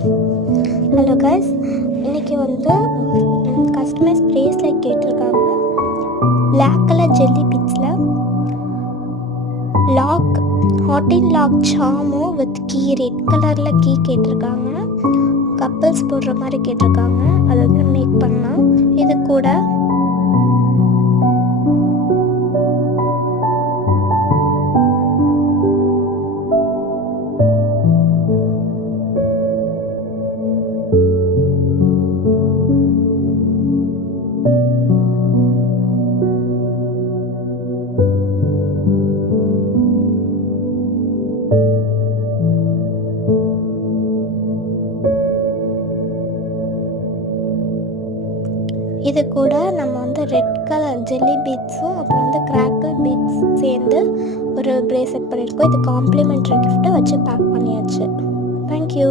Hello guys, இன்றைக்கி வந்து customise bracelet கேட்டிருக்காங்க. பிளாக் கலர் ஜெல்லி பிட்ஸில் லாக் ஹாட்டின் லாக் சாமோ வித் கீ, ரெட் கலரில் கீ கேட்டிருக்காங்க. கப்பல்ஸ் போடுற மாதிரி கேட்டிருக்காங்க. அதை வந்து மேக் பண்ணலாம். இது கூட நம்ம வந்து ரெட் கலர் ஜெல்லி பீட்ஸும் அப்புறம் வந்து கிராக்கிள் பீட்ஸ் சேர்ந்து ஒரு ப்ரேஸ்லெட் பண்ணியிருக்கோம். இது காம்ப்ளிமெண்ட்ரி கிஃப்ட்டை வச்சு பேக் பண்ணியாச்சு. தேங்க்யூ.